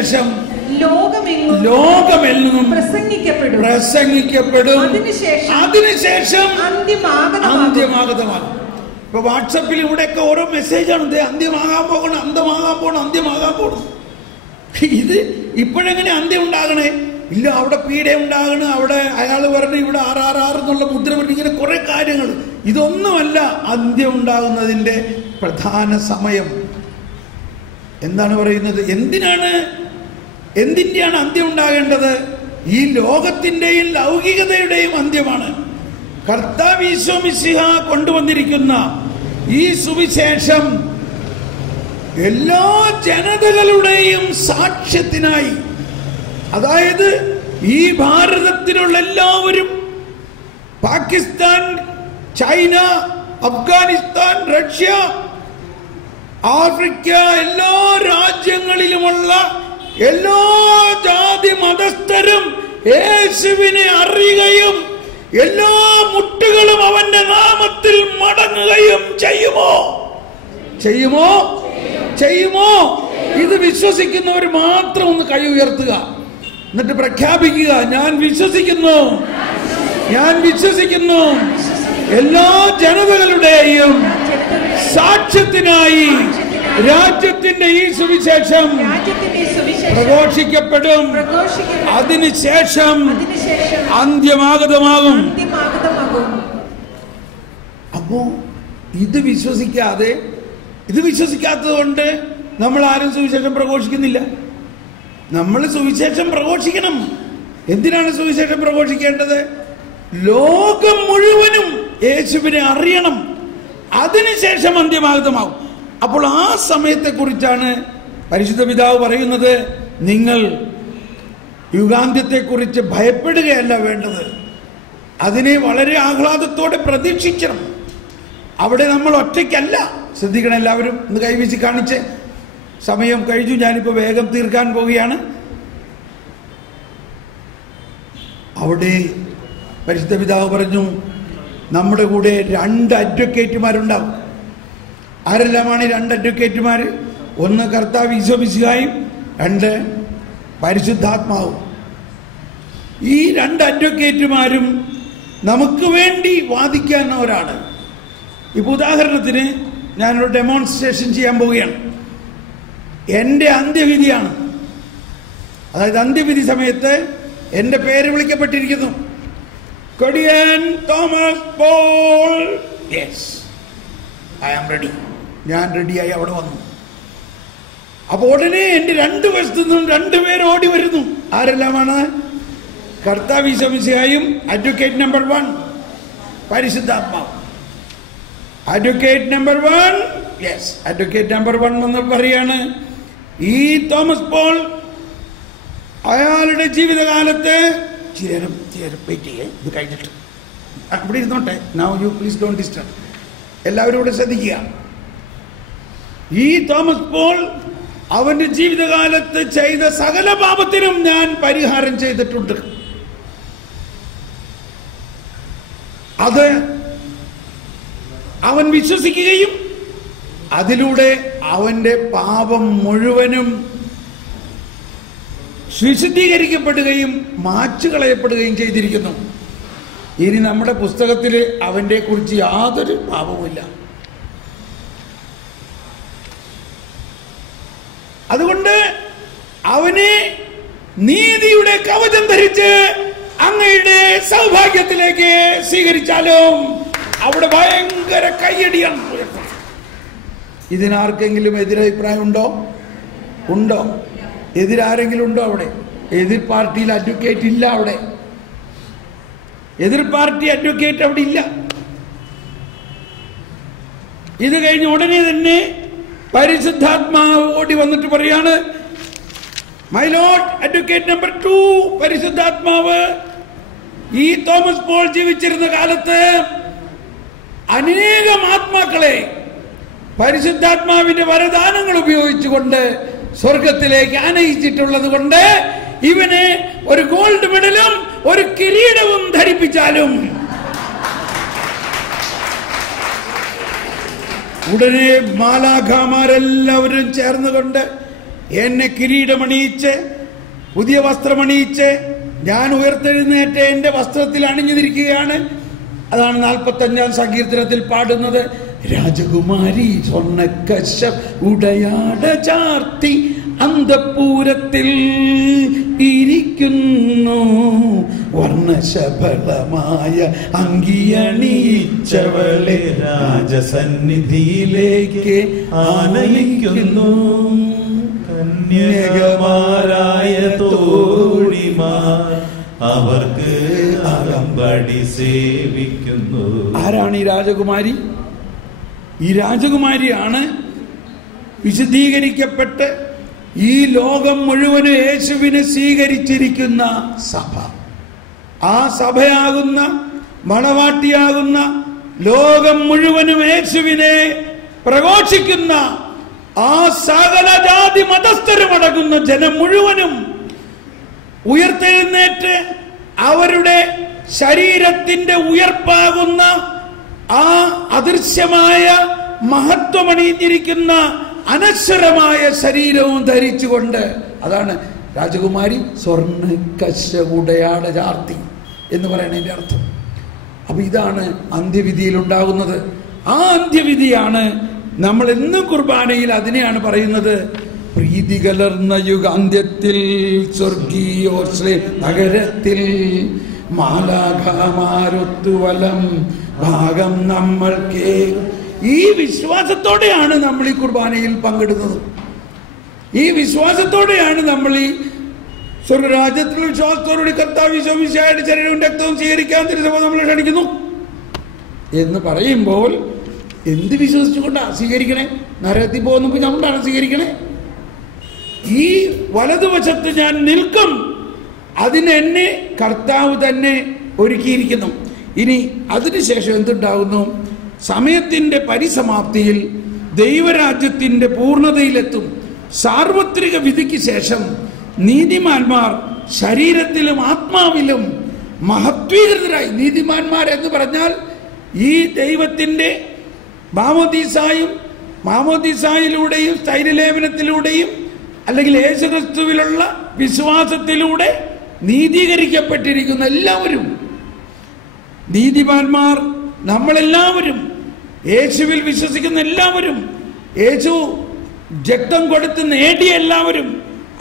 അതിനുശേഷം ലോകമെങ്ങും പ്രസംഗിക്കപ്പെടും. അതിനുശേഷം അന്ത്യമാഗതമാകും. ഇപ്പൊ വാട്സപ്പിൽ ഇവിടെയൊക്കെ ഓരോ മെസ്സേജാണ്, അന്ത്യമാകാൻ പോകണം, അന്ത്യമാകാൻ പോകണം. ഇത് ഇപ്പോഴെങ്ങനെ അന്ത്യം ഉണ്ടാകണേ? ഇല്ല, അവിടെ പീഡ ഉണ്ടാകണം, അവിടെ അയാൾ പറഞ്ഞു ഇവിടെ RRR എന്നുള്ള മുദ്ര പറഞ്ഞു, ഇങ്ങനെ കുറെ കാര്യങ്ങൾ. ഇതൊന്നുമല്ല അന്ത്യം ഉണ്ടാകുന്നതിന്റെ പ്രധാന സമയം. എന്താണ് പറയുന്നത്? എന്തിന്റെയാണ് അന്ത്യം ഉണ്ടാകേണ്ടത്? ഈ ലോകത്തിന്റെയും ലൗകികതയുടെയും അന്ത്യമാണ്. കർത്താവ് ഈശോ മിശിഹ കൊണ്ടുവന്നിരിക്കുന്ന ഈ സുവിശേഷം എല്ലാ ജനതകളുടെയും സാക്ഷ്യത്തിനായി, അതായത് ഈ ഭാരതത്തിലുള്ള എല്ലാവരും, Pakistan, China, Afghanistan, Russia, Africa, എല്ലാ രാജ്യങ്ങളിലുമുള്ള എല്ലാ ജാതി മതസ്ഥരും യേശുവിനെ അറിയുകയും എല്ലാ മുട്ടുകളും അവന്റെ നാമത്തിൽ മടങ്ങുകയും ചെയ്യുമോ? ഇത് വിശ്വസിക്കുന്നവർ മാത്രം ഒന്ന് കൈ ഉയർത്തുക, എന്നിട്ട് പ്രഖ്യാപിക്കുക, ഞാൻ വിശ്വസിക്കുന്നു. എല്ലാ ജനതകളുടെയും സാക്ഷ്യത്തിനായി രാജ്യത്തിന്റെ ഈ സുവിശേഷം പ്രഘോഷിക്കപ്പെടും. അതിനുശേഷം അന്ത്യമാഗതമാകും. അപ്പോ ഇത് വിശ്വസിക്കാത്തത് കൊണ്ട് നമ്മൾ ആരും സുവിശേഷം പ്രഘോഷിക്കുന്നില്ല. നമ്മൾ സുവിശേഷം പ്രഘോഷിക്കണം. എന്തിനാണ് സുവിശേഷം പ്രഘോഷിക്കേണ്ടത്? ലോകം മുഴുവനും യേശുവിനെ അറിയണം. അതിനുശേഷം അന്ത്യമാഗതമാകും. അപ്പോൾ ആ സമയത്തെ കുറിച്ചാണ് പരിശുദ്ധ പിതാവ് പറയുന്നത്. നിങ്ങൾ യുഗാന്ത്യത്തെക്കുറിച്ച് ഭയപ്പെടുകയല്ല വേണ്ടത്, അതിനെ വളരെ ആഹ്ലാദത്തോടെ പ്രതീക്ഷിക്കണം. അവിടെ നമ്മൾ ഒറ്റയ്ക്കല്ല. ശ്രദ്ധിക്കണം എല്ലാവരും, ഒന്ന് കൈവീശി കാണിച്ച്. സമയം കഴിഞ്ഞു, ഞാനിപ്പോ വേഗം തീർക്കാൻ പോവുകയാണ്. അവിടെ പരിശുദ്ധ പിതാവ് പറഞ്ഞു, നമ്മുടെ കൂടെ 2 അഡ്വക്കേറ്റുമാരുണ്ടാവും. ആരെല്ലാമാണ് ഈ 2 അഡ്വക്കേറ്റുമാർ? ഒന്ന് കർത്താവ് ഈശോ മിശിഹായും, 2 പരിശുദ്ധാത്മാവും. ഈ 2 അഡ്വക്കേറ്റുമാരും നമുക്ക് വേണ്ടി വാദിക്കാവുന്നവരാണ്. ഇപ്പൊ ഉദാഹരണത്തിന് ഞാനൊരു ഡെമോൺസ്ട്രേഷൻ ചെയ്യാൻ പോവുകയാണ്. എൻ്റെ അന്ത്യവിധിയാണ്. അതായത് അന്ത്യവിധി സമയത്ത് എൻ്റെ പേര് വിളിക്കപ്പെട്ടിരിക്കുന്നു, Kodiyan Thomas Paul. Yes, I am ready. ഞാൻ റെഡിയായി അവിടെ വന്നു. അപ്പൊ ഉടനെ എന്റെ 2 വശത്തു നിന്നും 2 പേര് ഓടി വരുന്നു. ആരെല്ലാമാണ്? കർത്താവ് ഈശോ മിശിഹായും, അഡ്വക്കേറ്റ് നമ്പർ 1 പരിശുദ്ധാത്മാവ്. Advocate number 1, yes, advocate number 1 എന്ന് പറയാണ്, ഈ തോമസ് പോൾ അയാളുടെ ജീവിതകാലത്ത് വെയിറ്റ് ചെയ്യേ, ഇത് കഴിഞ്ഞിട്ട് അവിടെ ഇരുന്നോട്ടെ. Now you please don't disturb. എല്ലാവരും കൂടെ ശ്രദ്ധിക്കുക. ഈ തോമസ് പോൾ അവന്റെ ജീവിതകാലത്ത് ചെയ്ത സകല പാപത്തിനും ഞാൻ പരിഹാരം ചെയ്തിട്ടുണ്ട്. അത് അവൻ വിശ്വസിക്കുകയും അതിലൂടെ അവന്റെ പാപം മുഴുവനും വിശുദ്ധീകരിക്കപ്പെടുകയും മാച്ചുകളയപ്പെടുകയും ചെയ്തിരിക്കുന്നു. ഇനി നമ്മുടെ പുസ്തകത്തിൽ അവന്റെ കുറിച്ച് യാതൊരു പാപവുമില്ല. അതുകൊണ്ട് അവനെ നീതിയുടെ കവചം ധരിച്ച് അങ്ങയുടെ സൗഭാഗ്യത്തിലേക്ക് സ്വീകരിച്ചാലും അവിടെ ഭയങ്കര കയ്യടിയാണ്. ഇതിനാർക്കെങ്കിലും എതിരഭിപ്രായം ഉണ്ടോ? എതിരാരെങ്കിലും ഉണ്ടോ? അവിടെ എതിർ പാർട്ടിയിൽ അഡ്വക്കേറ്റ് ഇല്ല. അവിടെ എതിർ പാർട്ടി അഡ്വക്കേറ്റ് അവിടെ ഇല്ല. ഇത് കഴിഞ്ഞ് ഉടനെ തന്നെ പരിശുദ്ധാത്മാവ് ഓടി വന്നിട്ട് പറയാണ്, മൈ ലോർഡ് അഡ്വക്കേറ്റ് നമ്പർ 2 പരിശുദ്ധാത്മാവ് ഈ തോമസ് പോൾ ജീവിച്ചിരുന്ന കാലത്ത് അനേകം ആത്മാക്കളെ പരിശുദ്ധാത്മാവിന്റെ വരദാനങ്ങൾ ഉപയോഗിച്ചുകൊണ്ട് സ്വർഗത്തിലേക്ക് ആനയിച്ചിട്ടുള്ളത് കൊണ്ട് ഇവന് ഒരു ഗോൾഡ് മെഡലും ഒരു കിരീടവും ധരിപ്പിച്ചാലും. ഉടനെ മാലാഖമാരെല്ലാവരും ചേർന്നുകൊണ്ട് എന്നെ കിരീടമണിയിച്ച് പുതിയ വസ്ത്രമണിയിച്ച് ഞാൻ ഉയർത്തെഴുന്നേറ്റ് എന്റെ വസ്ത്രത്തിൽ അണിഞ്ഞിരിക്കുകയാണ്. അതാണ് 45-ാം സങ്കീർത്തനത്തിൽ പാടുന്നത്. രാജകുമാരി സ്വർണ്ണക്കശ ഉടയാട ചാർത്തി അന്തഃപുരത്തിൽ ഇരിക്കുന്നു, വർണ്ണശബളമായ അങ്കിയണിയിച്ചവളെ രാജസന്നിധിയിലേക്ക് ആനയിക്കുന്നു. കന്യകമാരായ തോഴിമാർ അവർക്ക് അകമ്പടി സേവിക്കുന്നു. ആരാണ് ഈ രാജകുമാരി? ഈ രാജകുമാരിയാണ് വിശദീകരിക്കപ്പെട്ട് ഈ ലോകം മുഴുവനും യേശുവിനെ സ്വീകരിച്ചിരിക്കുന്ന സഭ. ആ സഭയാകുന്ന മണവാട്ടിയാകുന്ന ലോകം മുഴുവനും യേശുവിനെ പ്രഘോഷിക്കുന്ന ആ സകല ജാതി മതസ്ഥരുമടങ്ങുന്ന ജനം മുഴുവനും ഉയർത്തെഴുന്നേറ്റ് അവരുടെ ശരീരത്തിന്റെ ഉയർപ്പാകുന്ന ആ അദൃശ്യമായ മഹത്വമണിഞ്ഞിരിക്കുന്ന അനശ്വരമായ ശരീരവും ധരിച്ചുകൊണ്ട്, അതാണ് രാജകുമാരി സ്വർണ്ണക്കശ ഉടയാട ചാർത്തി എന്ന് പറയുന്നതിന്റെ അർത്ഥം. അപ്പൊ ഇതാണ് അന്ത്യവിധിയിൽ ഉണ്ടാകുന്നത്. ആ അന്ത്യവിധിയാണ് നമ്മൾ എന്നും കുർബാനയിൽ അതിനെയാണ് പറയുന്നത്. പ്രീതി കലർന്ന യുഗാന്ത്യത്തിൽ സ്വർഗീയോർശ്ലേം നഗരത്തിൽ മാലാഖമാരൊത്തുവലം ഭാഗം നമ്മൾക്ക്. ഈ വിശ്വാസത്തോടെയാണ് നമ്മൾ ഈ കുർബാനയിൽ പങ്കെടുക്കുന്നത്. ഈ വിശ്വാസത്തോടെയാണ് നമ്മൾ ഈ സ്വർഗരാജ്യത്തിൽ വിശ്വാസത്തോടുകൂടി കർത്താവ് ഈശോമിശിഹായുടെ ശരീരവും രക്തവും സ്വീകരിക്കാൻ തിരുസഭ നമ്മളെ ക്ഷണിക്കുന്നു എന്ന് പറയുമ്പോൾ എന്ത് വിശ്വസിച്ചുകൊണ്ടാണ് സ്വീകരിക്കണേ? നരകത്തിൽ പോകുന്നപ്പോൾ നമ്മളാണ് സ്വീകരിക്കണേ. ഈ വലതുവശത്ത് ഞാൻ നിൽക്കും, അതിന് എന്നെ കർത്താവ് തന്നെ ഒരുക്കിയിരിക്കുന്നു. ഇനി അതിനുശേഷം എന്തുണ്ടാകുന്നു? സമയത്തിന്റെ പരിസമാപ്തിയിൽ ദൈവരാജ്യത്തിന്റെ പൂർണ്ണതയിലെത്തും. സാർവത്രിക വിധിക്ക് ശേഷം നീതിമാന്മാർ ശരീരത്തിലും ആത്മാവിലും മഹത്വീകൃതരായി, നീതിമാന്മാർ എന്ന് പറഞ്ഞാൽ ഈ ദൈവത്തിന്റെ മാമോദീസായിലൂടെയും സ്ഥൈര്യലേപനത്തിലൂടെയും അല്ലെങ്കിൽ യേശുക്രിസ്തുവിലുള്ള വിശ്വാസത്തിലൂടെ നീതീകരിക്കപ്പെട്ടിരിക്കുന്ന എല്ലാവരും നീതിമാന്മാർ. നമ്മളെല്ലാവരും യേശുവിൽ വിശ്വസിക്കുന്ന എല്ലാവരും, യേശു രക്തം കൊടുത്ത് നേടിയ എല്ലാവരും,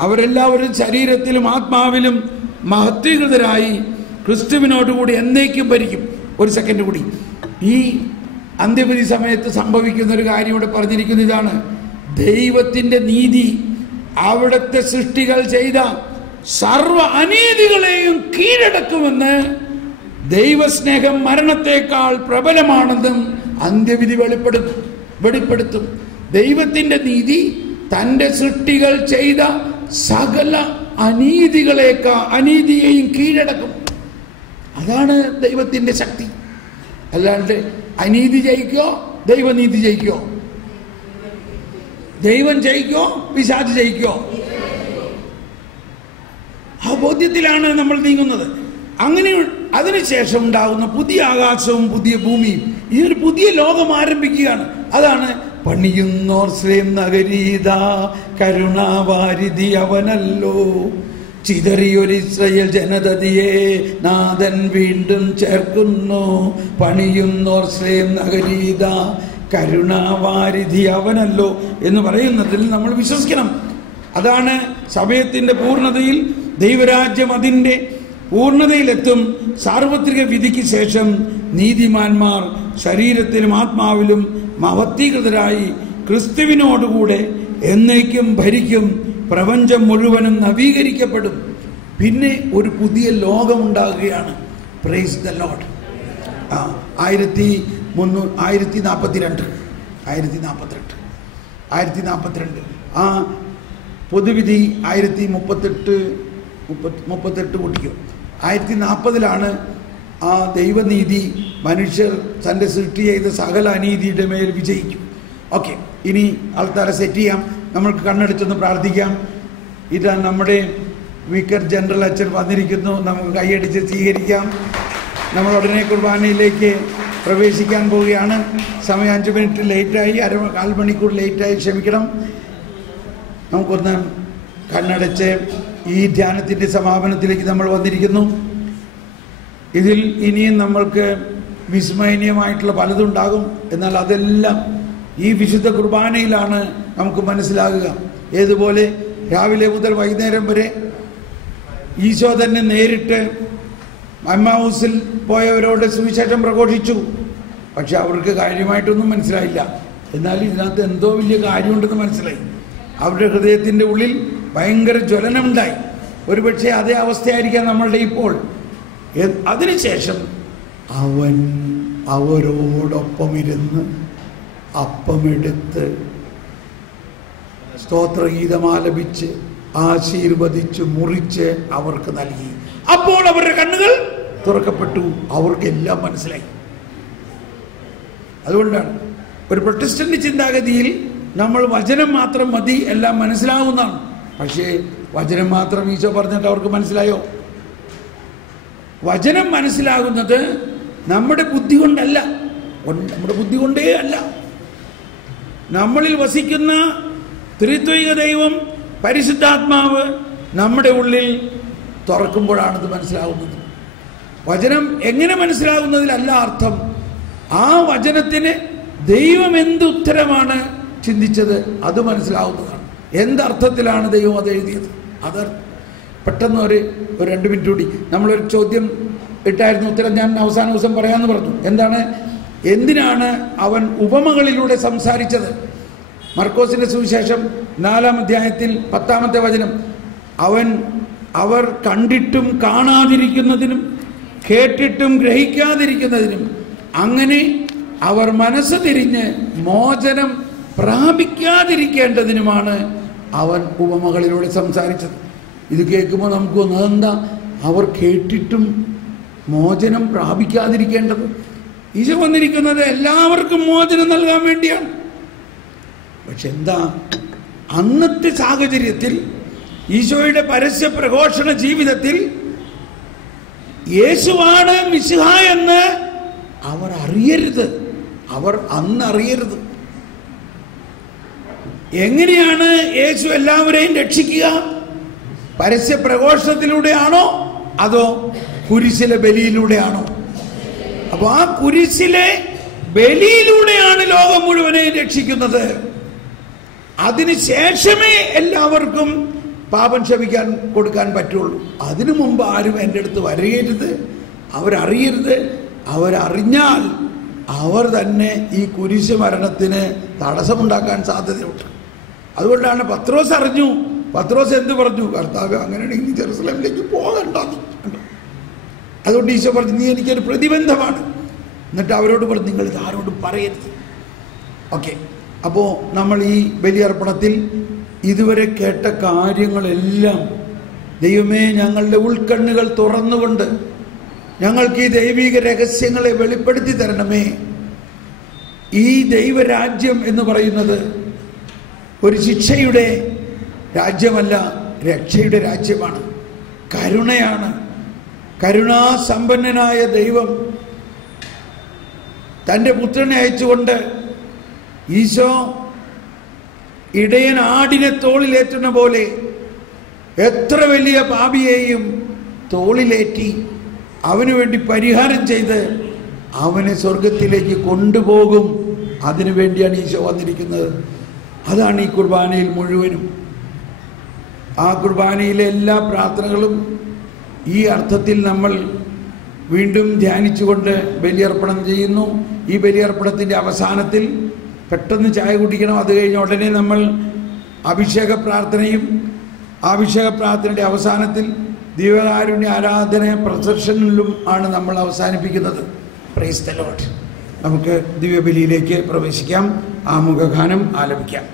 അവരെല്ലാവരും ശരീരത്തിലും ആത്മാവിലും മഹത്വീകൃതരായി ക്രിസ്തുവിനോടുകൂടി എന്നേക്കും ഭരിക്കും. ഒരു സെക്കൻഡ് കൂടി, ഈ അന്ത്യവിധി സമയത്ത് സംഭവിക്കുന്ന ഒരു കാര്യം ഇവിടെ പറഞ്ഞിരിക്കുന്ന ഇതാണ്. ദൈവത്തിന്റെ നീതി അവിടുത്തെ സൃഷ്ടികൾ ചെയ്ത സർവ അനീതികളെയും കീഴടക്കുമെന്ന്, ദൈവസ്നേഹം മരണത്തെക്കാൾ പ്രബലമാണെന്നും അന്ത്യവിധി വെളിപ്പെടുത്തും. ദൈവത്തിന്റെ നീതി തന്റെ സൃഷ്ടികൾ ചെയ്ത സകല അനീതിയെയും കീഴടക്കും. അതാണ് ദൈവത്തിന്റെ ശക്തി. അല്ലാണ്ട് അനീതി ജയിക്കോ ദൈവനീതി ജയിക്കോ? ദൈവം ജയിക്കോ പിശാച് ജയിക്കോ? ആ ബോധ്യത്തിലാണ് നമ്മൾ നീങ്ങുന്നത്. അങ്ങനെ അതിനുശേഷം ഉണ്ടാകുന്ന പുതിയ ആകാശവും പുതിയ ഭൂമിയും, ഇതൊരു പുതിയ ലോകം ആരംഭിക്കുകയാണ്. അതാണ് പണിയുന്നോർ ശ്രീം നഗരീത കരുണാവാരിധി അവനല്ലോ, ചിതറിയൊരു ഇസ്രായേൽ ജനതയെ നാഥൻ വീണ്ടും ചേർക്കുന്നു. പണിയുന്നോർ ശ്രീം നഗരീത കരുണാവാരിധി അവനല്ലോ എന്ന് പറയുന്നതിൽ നമ്മൾ വിശ്വസിക്കണം. അതാണ് സമയത്തിന്റെ പൂർണ്ണതയിൽ ദൈവരാജ്യം അതിന്റെ പൂർണ്ണതയിലെത്തും. സാർവത്രിക വിധിക്ക് ശേഷം നീതിമാന്മാർ ശരീരത്തിലും ആത്മാവിലും മഹത്വീകൃതരായി ക്രിസ്തുവിനോടുകൂടെ എന്നേക്കും ഭരിക്കും. പ്രപഞ്ചം മുഴുവനും നവീകരിക്കപ്പെടും. പിന്നെ ഒരു പുതിയ ലോകമുണ്ടാകുകയാണ്. Praise the Lord. 1042 ആ പൊതുവിധി 1038 കൂട്ടിക്കും. 1040 ആ ദൈവനീതി മനുഷ്യർ തൻ്റെ സൃഷ്ടി ചെയ്ത സകല അനീതിയുടെ മേൽ വിജയിക്കും. ഓക്കെ, ഇനി ആൾക്കാരെ സെറ്റ് ചെയ്യാം. നമ്മൾക്ക് കണ്ണെടുത്തൊന്ന് പ്രാർത്ഥിക്കാം. ഇതാ നമ്മുടെ വിക്കർ ജനറൽ അച്ഛൻ വന്നിരിക്കുന്നു. നമുക്ക് കൈയടിച്ച് സ്വീകരിക്കാം. നമ്മൾ ഉടനെ കുർബാനയിലേക്ക് പ്രവേശിക്കാൻ പോവുകയാണ്. സമയം 5 മിനിറ്റ് ലേറ്റായി, 1/4 മണിക്കൂർ ലേറ്റായി, ക്ഷമിക്കണം. നമുക്കൊന്ന് കണ്ണടച്ച് ഈ ധ്യാനത്തിൻ്റെ സമാപനത്തിലേക്ക് നമ്മൾ വന്നിരിക്കുന്നു. ഇതിൽ ഇനിയും നമ്മൾക്ക് വിസ്മയനീയമായിട്ടുള്ള പലതുണ്ടാകും. എന്നാൽ അതെല്ലാം ഈ വിശുദ്ധ കുർബാനയിലാണ് നമുക്ക് മനസ്സിലാകുക. ഏതുപോലെ രാവിലെ മുതൽ വൈകുന്നേരം വരെ ഈശോ തന്നെ നേരിട്ട് എമ്മാവൂസിൽ പോയവരോട് സുവിശേഷം പ്രഘോഷിച്ചു. പക്ഷെ അവർക്ക് കാര്യമായിട്ടൊന്നും മനസ്സിലായില്ല. എന്നാൽ ഇതിനകത്ത് എന്തോ വലിയ കാര്യമുണ്ടെന്ന് മനസ്സിലായി. അവരുടെ ഹൃദയത്തിൻ്റെ ഉള്ളിൽ ഭയങ്കര ജ്വലനമുണ്ടായി. ഒരുപക്ഷെ അതേ അവസ്ഥയായിരിക്കാം നമ്മളുടെ ഇപ്പോൾ. അതിനുശേഷം അവൻ അവരോടൊപ്പം ഇരുന്ന് അപ്പമെടുത്ത് സ്തോത്രഗീതം ആലപിച്ച് ആശീർവദിച്ച് മുറിച്ച് അവർക്ക് നൽകി. അപ്പോൾ അവരുടെ കണ്ണുകൾ തുറക്കപ്പെട്ടു. അവർക്കെല്ലാം മനസ്സിലായി. അതുകൊണ്ടാണ് ഒരു പ്രൊട്ടസ്റ്റന്റ് ചിന്താഗതിയിൽ നമ്മൾ വചനം മാത്രം മതി, എല്ലാം മനസ്സിലാവുന്നതാണ്. പക്ഷേ വചനം മാത്രം ഈശോ പറഞ്ഞിട്ട് അവർക്ക് മനസ്സിലായോ? വചനം മനസ്സിലാകുന്നത് നമ്മുടെ ബുദ്ധി കൊണ്ടല്ല, നമ്മുടെ ബുദ്ധി കൊണ്ടേ അല്ല. നമ്മളിൽ വസിക്കുന്ന ത്രിത്വൈക ദൈവം പരിശുദ്ധാത്മാവ് നമ്മുടെ ഉള്ളിൽ തുറക്കുമ്പോഴാണിത് മനസ്സിലാകുന്നത്. വചനം എങ്ങനെ മനസ്സിലാകുന്നതിലല്ല അർത്ഥം. ആ വചനത്തിന് ദൈവം എന്ത് ഉത്തരമാണ് ചിന്തിച്ചത് അത് മനസ്സിലാവുന്നതാണ്. എന്തർത്ഥത്തിലാണ് ദൈവം അത് എഴുതിയത് അത് പെട്ടെന്ന് ഒരു 2 മിനിറ്റ് കൂടി നമ്മളൊരു ചോദ്യം ഇട്ടായിരുന്നു. ഉത്തരം ഞാൻ അവസാന ദിവസം പറയാമെന്ന് പറഞ്ഞു. എന്താണ്? എന്തിനാണ് അവൻ ഉപമകളിലൂടെ സംസാരിച്ചത്? മർക്കോസിന്റെ സുവിശേഷം 4-ാം അധ്യായത്തിൽ 10-ാമത്തെ വചനം, അവർ കണ്ടിട്ടും കാണാതിരിക്കുന്നതിനും കേട്ടിട്ടും ഗ്രഹിക്കാതിരിക്കുന്നതിനും അങ്ങനെ അവർ മനസ്സ് തിരിഞ്ഞ് മോചനം പ്രാപിക്കാതിരിക്കേണ്ടതിനുമാണ് അവൻ ഉപമകളിലൂടെ സംസാരിച്ചത്. ഇത് കേൾക്കുമ്പോൾ നമുക്ക് അതെന്താ അവർ കേട്ടിട്ടും മോചനം പ്രാപിക്കാതിരിക്കേണ്ടത്? ഈശോ വന്നിരിക്കുന്നത് എല്ലാവർക്കും മോചനം നൽകാൻ വേണ്ടിയാണ്. പക്ഷെ എന്താ, അന്നത്തെ സാഹചര്യത്തിൽ ഈശോയുടെ പരസ്യ പ്രഘോഷണ ജീവിതത്തിൽ യേശുവാണ് മിശിഹ എന്ന് അവർ അറിയരുത്. അവർ അന്ന് അറിയരുത്. എങ്ങനെയാണ് യേശു എല്ലാവരെയും രക്ഷിക്കുക? പരസ്യ പ്രഘോഷണത്തിലൂടെയാണോ അതോ കുരിശിലെ ബലിയിലൂടെയാണോ? അപ്പൊ ആ കുരിശിലെ ബലിയിലൂടെയാണ് ലോകം മുഴുവനെയും രക്ഷിക്കുന്നത്. അതിനുശേഷമേ എല്ലാവർക്കും പാപം ക്ഷമിക്കാൻ കൊടുക്കാൻ പറ്റുള്ളൂ. അതിനു മുമ്പ് ആരും എൻ്റെ അടുത്ത് വരയരുത്, അവരറിയരുത്. അവരറിഞ്ഞാൽ അവർ തന്നെ ഈ കുരിശ് മരണത്തിന് തടസ്സമുണ്ടാക്കാൻ സാധ്യതയുണ്ട്. അതുകൊണ്ടാണ് പത്രോസ് അറിഞ്ഞു. പത്രോസ് എന്ത് പറഞ്ഞു? കർത്താവ്, അങ്ങനെയാണെങ്കിൽ ജെറുസലേമിലേക്ക് പോകണ്ട. അതുകൊണ്ട് ഈശോ പറഞ്ഞു, നീ എനിക്കൊരു പ്രതിബന്ധമാണ്. എന്നിട്ട് അവരോട് പറഞ്ഞു, നിങ്ങൾ ഇത് ആരോടും പറയരുത്. ഓക്കെ, അപ്പോൾ നമ്മൾ ഈ ബലിയർപ്പണത്തിൽ ഇതുവരെ കേട്ട കാര്യങ്ങളെല്ലാം ദൈവമേ ഞങ്ങളുടെ ഉൾക്കണ്ണുകൾ തുറന്നുകൊണ്ട് ഞങ്ങൾക്ക് ഈ ദൈവിക രഹസ്യങ്ങളെ വെളിപ്പെടുത്തി തരണമേ. ഈ ദൈവരാജ്യം എന്ന് പറയുന്നത് ഒരു ശിക്ഷയുടെ രാജ്യമല്ല, രക്ഷയുടെ രാജ്യമാണ്. കരുണയാണ്. കരുണാസമ്പന്നനായ ദൈവം തൻ്റെ പുത്രനെ അയച്ചുകൊണ്ട് ഈശോ ഇടയൻ ആടിനെ തോളിലേറ്റുന്ന പോലെ എത്ര വലിയ പാപിയെയും തോളിലേറ്റി അവന് വേണ്ടി പരിഹാരം ചെയ്ത് അവനെ സ്വർഗത്തിലേക്ക് കൊണ്ടുപോകും. അതിനു വേണ്ടിയാണ് ഈശോ വന്നിരിക്കുന്നത്. അതാണ് ഈ കുർബാനയിൽ മുഴുവനും. ആ കുർബാനയിലെ എല്ലാ പ്രാർത്ഥനകളും ഈ അർത്ഥത്തിൽ നമ്മൾ വീണ്ടും ധ്യാനിച്ചുകൊണ്ട് ബലിയർപ്പണം ചെയ്യുന്നു. ഈ ബലിയർപ്പണത്തിൻ്റെ അവസാനത്തിൽ പെട്ടെന്ന് ചായ കുടിക്കണം. അത് കഴിഞ്ഞ് ഉടനെ നമ്മൾ അഭിഷേക പ്രാർത്ഥനയും, അഭിഷേക പ്രാർത്ഥനയുടെ അവസാനത്തിൽ ദിവ്യകാരുണ്യ ആരാധന പ്രദർശനങ്ങളിലും ആണ് നമ്മൾ അവസാനിപ്പിക്കുന്നത്. Praise the Lord. നമുക്ക് ദിവ്യബലിയിലേക്ക് പ്രവേശിക്കാം. ആമുഖഗാനം ആലപിക്കാം.